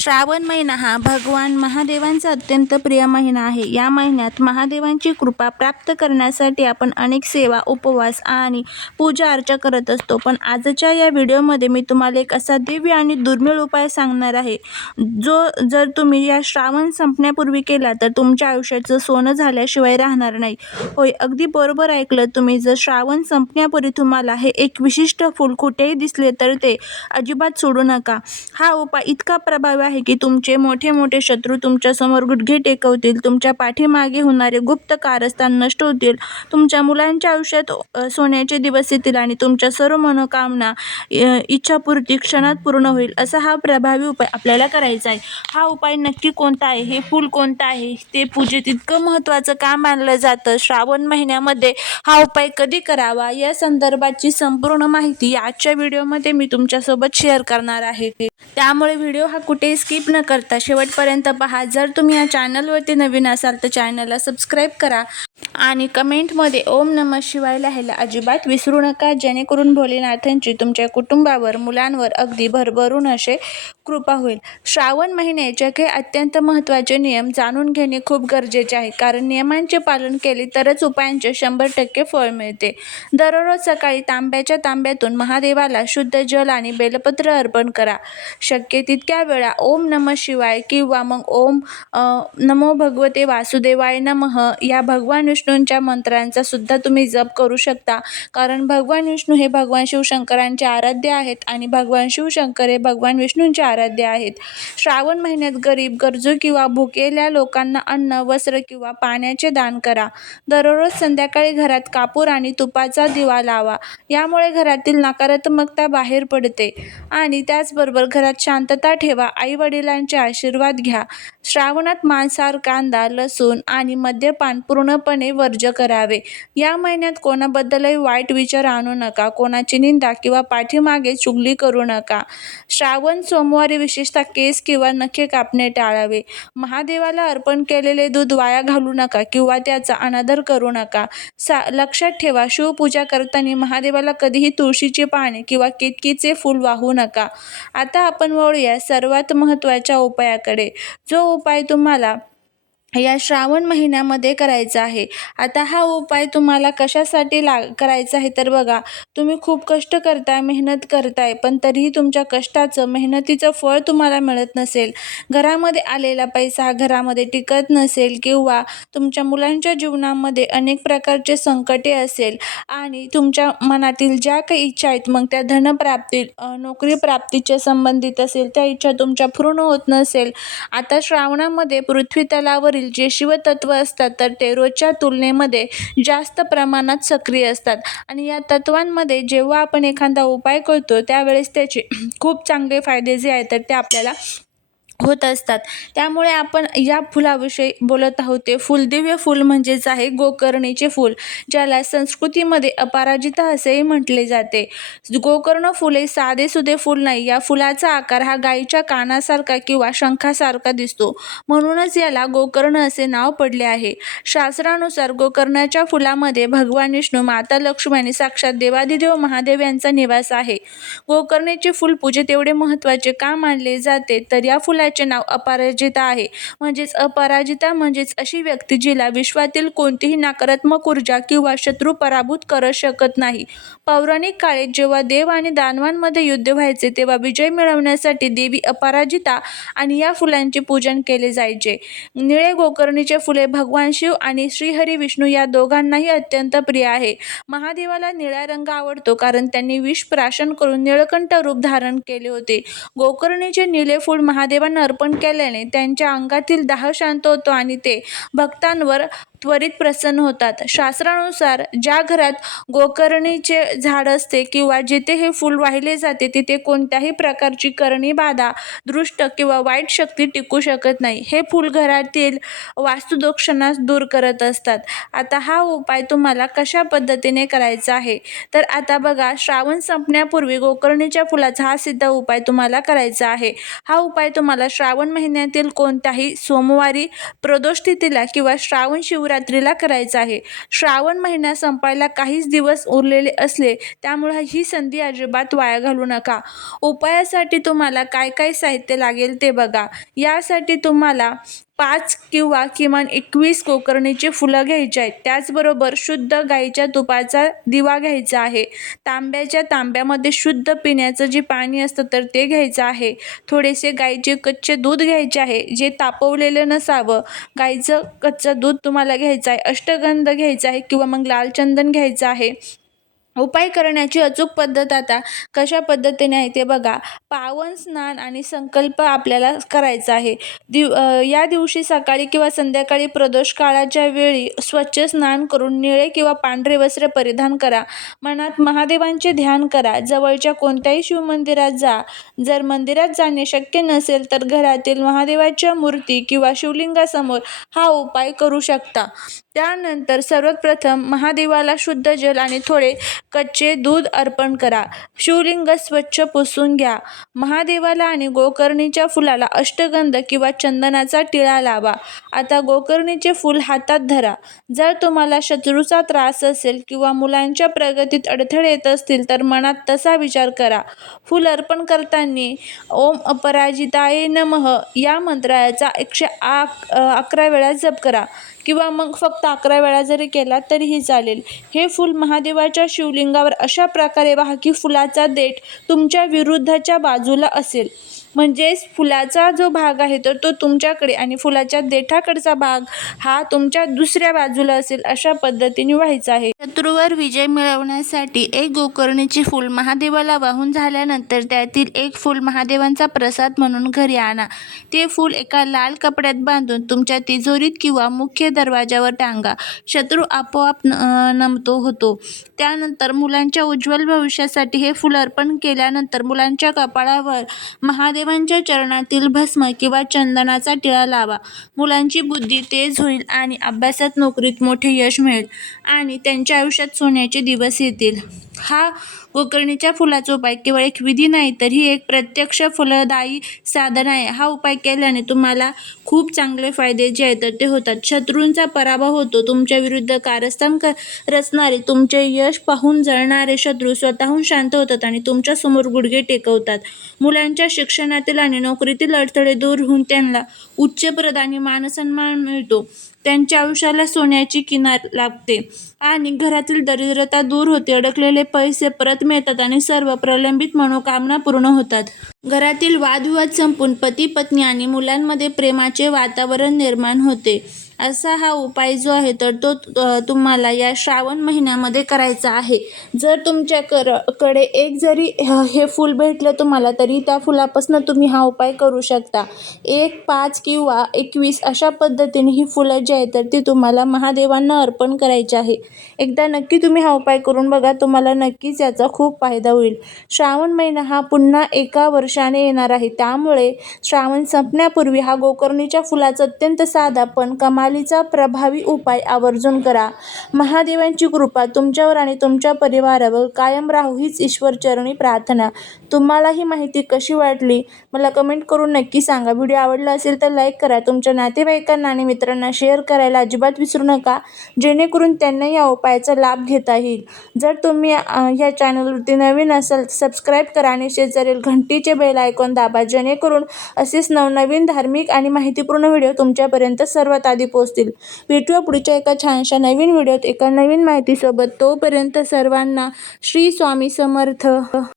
श्रावण महिना हा भगवान महादेवांचा अत्यंत प्रिय महिना आहे. या महिन्यात महादेवांची कृपा प्राप्त करण्यासाठी आपण अनेक सेवा, उपवास आणि पूजा अर्चा करत असतो. पण आजच्या या व्हिडिओमध्ये मी तुम्हाला एक असा दिव्य आणि दुर्मिळ उपाय सांगणार आहे, जो जर तुम्ही या श्रावण संपण्यापूर्वी केला तर तुमच्या आयुष्याचं सोनं झाल्याशिवाय राहणार नाही. होय, अगदी बरोबर ऐकलं तुम्ही. जर श्रावण संपण्यापूर्वी तुम्हाला हे एक विशिष्ट फूल कुठेही दिसले तर ते अजिबात सोडू नका. हा उपाय इतका प्रभावी आहे की तुमचे मोठे मोठे शत्रू तुमच्या समोर गुडघे टेकवतील, तुमच्या पाठीमागे होणारे गुप्त कारस्थान नष्ट होतील, तुमच्या मुलांच्या आयुष्यात सोन्याचे दिवस येतील आणि तुमच्या सर्व मनोकामना, इच्छापूर्ती क्षणात पूर्ण होईल. असा हा प्रभावी उपाय आपल्याला करायचा आहे. हा उपाय नक्की कोणता आहे, हे फूल कोणतं आहे, ते पूजेत इतकं महत्त्वाचं का मानलं जातं, श्रावण महिन्यामध्ये हा उपाय कधी करावा, या संदर्भाची संपूर्ण माहिती आजच्या व्हिडिओमध्ये मी तुमच्यासोबत शेअर करणार आहे. त्यामुळे व्हिडिओ हा कुठेही स्किप न करता शेवटपर्यंत पहा. जर तुम्ही या चॅनलवरती नवीन असाल तर चॅनलला सबस्क्राईब करा आणि कमेंटमध्ये ओम नमः शिवाय लिहायला अजिबात विसरू नका, जेणेकरून भोलेनाथांची तुमच्या कुटुंबावर, मुलांवर अगदी भरभरून असे कृपा होईल. श्रावण महिन्याचे काही अत्यंत महत्त्वाचे नियम जाणून घेणे खूप गरजेचे आहे, कारण नियमांचे पालन केले तरच उपायांचे 100% फळ मिळते. दररोज सकाळी तांब्याच्या तांब्यातून महादेवाला शुद्ध जल आणि बेलपत्र अर्पण करा. शक्य तितक्या वेळा ओम नमः शिवाय किंवा मग ओम नमो भगवते वासुदेवाय नमः या भगवान विष्णूंच्या मंत्रांचा सुद्धा तुम्ही जप करू शकता, कारण भगवान विष्णू हे भगवान शिवशंकरांचे आराध्य आहेत आणि भगवान शिवशंकर हे भगवान विष्णूंचे आराध्य आहेत. श्रावण महिन्यात गरीब, गरजू किंवा भुकेल्या लोकांना अन्न, वस्त्र किंवा पाण्याचे दान करा. दररोज संध्याकाळी घरात कापूर आणि तुपाचा दिवा लावा. यामुळे घरातील नकारात्मकता बाहेर पडते आणि त्याचबरोबर घरात शांतता ठेवा. आई वडिलांचे आशीर्वाद घ्या. श्रावणात मांसाहार, कांदा, लसूण आणि मद्यपान पूर्णपणे वर्ज्य करावे. या महिन्यात कोणाबद्दलही वाईट विचार आणू नका, कोणाची निंदा किंवा पाठीमागे चुगली करू नका. श्रावण सोमवारी विशेषतः केस किंवा नखे कापणे टाळावे. महादेवाला अर्पण केलेले दूध वाया घालू नका किंवा त्याचा अनादर करू नका. लक्षात ठेवा, शिवपूजा करताना महादेवाला कधीही तुळशीची पाने किंवा केतकीचे फूल वाहू नका. आता आपण वळूया सर्वात महत्त्वाच्या उपायाकडे, जो उपाय तुम्हाला या श्रावण महिन्यामध्ये करायचा आहे. आता हा उपाय तुम्हाला कशासाठी करायचा आहे तर बघा, तुम्ही खूप कष्ट करताय, मेहनत करताय, पण तरीही तुमच्या कष्टाचं, मेहनतीचं फळ तुम्हाला मिळत नसेल, घरामध्ये आलेला पैसा हा घरामध्ये टिकत नसेल किंवा तुमच्या मुलांच्या जीवनामध्ये अनेक प्रकारचे संकटे असेल आणि तुमच्या मनातील ज्या काही इच्छा आहेत, मग त्या धनप्राप्ती, नोकरी प्राप्तीच्या संबंधित असेल, त्या इच्छा तुमच्या पूर्ण होत नसेल. आता श्रावणामध्ये पृथ्वी तलावरील जे शिवतत्व असतात तर ते रोजच्या तुलनेमध्ये जास्त प्रमाणात सक्रिय असतात आणि या तत्वांमध्ये जेव्हा आपण एखादा उपाय करतो त्यावेळेस त्याचे खूप चांगले फायदे जे आहेत तर ते आपल्याला होत असतात. त्यामुळे आपण या फुलाविषयी बोलत आहोत. ते फूल, दिव्य फूल म्हणजेच आहे गोकर्णीचे फूल, ज्याला संस्कृतीमध्ये अपराजिता असेही म्हटले जाते. गोकर्ण फूल हे साधेसुधे फूल नाही. या फुलाचा आकार हा गायीच्या कानासारखा किंवा शंखासारखा दिसतो, म्हणूनच याला गोकर्ण असे नाव पडले आहे. शास्त्रानुसार गोकर्णाच्या फुलामध्ये भगवान विष्णू, माता लक्ष्मी आणि साक्षात देवादिदेव महादेव यांचा निवास आहे. गोकर्णीचे फूल पूजेत एवढे महत्त्वाचे का मानले जाते तर या फुलाचे नाव अपराजिता आहे. म्हणजेच अपराजिता म्हणजेच अशी व्यक्ती जिला विश्वातील कोणतीही नकारात्मक ऊर्जा किंवा शत्रू पराभूत करू शकत नाही. पौराणिक काळात जेव्हा देव आणि दानवांमध्ये युद्ध व्हायचे तेव्हा विजय मिळवण्यासाठी देवी अपराजिता आणि या फुलांचे पूजन केले जायचे. निळे गोकर्णीचे फुले भगवान शिव आणि श्रीहरी विष्णू या दोघांनाही अत्यंत प्रिय आहे. महादेवाला निळा रंग आवडतो, कारण त्यांनी विष प्राशन करून निळकंठ रूप धारण केले होते. गोकर्णीचे निळे फूल महादेवांना अर्पण केल्याने त्यांच्या अंगातील दाह शांत होतो आणि ते भक्तांवर त्वरित प्रसन्न होतात. शास्त्रानुसार ज्या घरात गोकर्णीचे झाड असते किंवा जिथे हे फूल वाहिले जाते तिथे कोणत्याही प्रकारची करणी बाधा, दृष्ट किंवा वाईट शक्ती टिकू शकत नाही. हे फूल घरातील वास्तुदोषांना दूर करत असतात. आता हा उपाय तुम्हाला कशा पद्धतीने करायचा आहे तर आता बघा, श्रावण संपण्यापूर्वी गोकर्णीच्या फुलाचा हा सिद्ध उपाय तुम्हाला करायचा आहे. हा उपाय तुम्हाला श्रावण महिन्यातील कोणत्याही सोमवारी, प्रदोष तिथीला किंवा श्रावण शिवरात्री महाशिवरात्रीला करायचा आहे. श्रावण महिना संपायला काहीच दिवस उरलेले असले त्यामुळे ही संधी अजिबात वाया घालवू नका. उपायासाठी तुम्हाला काय काय साहित्य लागेल ते बघा. यासाठी तुम्हाला 5 किंवा किमान 21 गोकर्णीची फुलं घ्यायची आहेत. त्याचबरोबर शुद्ध गाईच्या तुपाचा दिवा घ्यायचा आहे. तांब्याच्या तांब्यामध्ये शुद्ध पिण्याचं जे पाणी असतं तर ते घ्यायचं आहे. थोडेसे गाईचे कच्चे दूध घ्यायचे आहे, जे तापवलेलं नसावं. गाईचं कच्चं दूध तुम्हाला घ्यायचं आहे. अष्टगंध घ्यायचा आहे किंवा मग लाल चंदन घ्यायचं आहे. उपाय करण्याची अचूक पद्धत आता कशा पद्धतीने आहे ते बघा. पावन स्नान आणि संकल्प आपल्याला करायचा आहे. या दिवशी सकाळी किंवा संध्याकाळी प्रदोष काळाच्या वेळी स्वच्छ स्नान करून निळे किंवा पांढरे वस्त्र परिधान करा. मनात महादेवांचे ध्यान करा. जवळच्या कोणत्याही शिवमंदिरात जा. जर मंदिरात जाणे शक्य नसेल तर घरातील महादेवाच्या मूर्ती किंवा शिवलिंगासमोर हा उपाय करू शकता. त्यानंतर सर्वप्रथम महादेवाला शुद्ध जल आणि थोडे कच्चे दूध अर्पण करा. शिवलिंग स्वच्छ पुसून घ्या. महादेवाला आणि गोकर्णीच्या फुलाला अष्टगंध किंवा चंदनाचा टिळा लावा. आता गोकर्णीचे फूल हातात धरा. जर तुम्हाला शत्रूचा त्रास असेल किंवा मुलांच्या प्रगतीत अडथळे येत असतील तर मनात तसा विचार करा. फूल अर्पण करताना ओम अपराजिताय नमः या मंत्राचा 111 वेळा जप करा किंवा मग फक्त 11 वेळा जरी केला तरीही चालेल. हे फूल महादेवाच्या शिवलिंगावर अशा प्रकारे वाहा की फुलाचा देठ तुमच्या विरुद्धच्या बाजूला असेल. म्हणजेच फुलाचा जो भाग आहे तर तो तुमच्याकडे आणि फुलाच्या देठाकडचा भाग हा तुमच्या दुसऱ्या बाजूला असेल. अशा पद्धतीने व्हायचा आहे. शत्रूवर विजय मिळवण्यासाठी एक गोकर्णीचे फूल महादेवाला वाहून झाल्यानंतर त्यातील एक फूल महादेवांचा प्रसाद म्हणून घरी आणा. ते फूल एका लाल कपड्यात बांधून तुमच्या तिजोरीत किंवा मुख्य दरवाजावर टांगा. शत्रू आपोआप नमतो होतो. त्यानंतर मुलांच्या उज्ज्वल भविष्यासाठी हे फूल अर्पण केल्यानंतर मुलांच्या कपाळावर महादेवांच्या चरणातील भस्म किंवा चंदनाचा टिळा लावा. मुलांची बुद्धी तेज होईल आणि अभ्यासात नोकरीत मोठे यश मिळेल आणि त्यांच्या आयुष्यात सोन्याचे दिवस येतील. हा गोकर्णीच्या फुलाचा उपाय केवळ एक विधी नाही तर ही एक प्रत्यक्ष फलदायी साधना आहे. हा उपाय केल्याने तुम्हाला खूप चांगले फायदे जे आहेत तर ते होतात. शत्रूंचा पराभव होतो. तुमच्या विरुद्ध कारस्थान रचणारे तुमचे यश पाहून जळणारे शत्रू स्वतःहून शांत होतात आणि तुमच्या समोर गुडघे टेकवतात. मुलांच्या शिक्षणातील आणि नोकरीतील अडथळे दूर होऊन त्यांना उच्चपद आणि मानसन्मान मिळतो. त्यांच्या आयुष्याला सोन्याची किनार लागते आणि घरातील दरिद्रता दूर होते. अडकलेले पैसे परत मिळतात आणि सर्व प्रलंबित मनोकामना पूर्ण होतात. घरातील वादविवाद संपून पती पत्नी आणि मुलांमध्ये प्रेमाचे वातावरण निर्माण होते. असा हा उपाय जो आहे तर तो तुम्हाला या श्रावण महिन्यामध्ये करायचा आहे. जर तुमच्याकडे एक जरी हे फूल भेटलं तुम्हाला तरी त्या फुलापासून तुम्ही हा उपाय करू शकता. 1, 5 किंवा 21 अशा पद्धतीने ही फुलं जी आहेत तर ती तुम्हाला महादेवांना अर्पण करायची आहे. एकदा नक्की तुम्ही हा उपाय करून बघा. तुम्हाला नक्कीच याचा खूप फायदा होईल. श्रावण महिना हा पुन्हा एका वर्षाने येणार आहे. त्यामुळे श्रावण संपण्यापूर्वी हा गोकर्णीच्या फुलाचा अत्यंत साधा पण कमालीचा प्रभावी उपाय आवर्जून करा. महादेवांची कृपा तुमच्यावर आणि तुमच्या परिवारावर कायम राहू हीच ईश्वरचरणी प्रार्थना. तुम्हाला ही माहिती कशी वाटली मला कमेंट करून नक्की सांगा. व्हिडिओ आवडला असेल तर लाईक करा. तुमच्या नातेवाईकांना आणि मित्रांना शेअर करायला अजिबात विसरू नका, जेणेकरून त्यांना या उपायाचा लाभ घेता येईल. जर तुम्ही ह्या चॅनलवरती नवीन असाल तर सबस्क्राईब करा आणि शेजारील घंटीचे बेल आयकॉन दाबा, जेणेकरून असेच नवनवीन धार्मिक आणि माहितीपूर्ण व्हिडिओ तुमच्यापर्यंत सर्वात आधी पोहोचतील. भेटूया पुढच्या एका छानशा नवीन व्हिडिओत एका नवीन माहितीसोबत. तोपर्यंत सर्वांना श्री स्वामी समर्थ.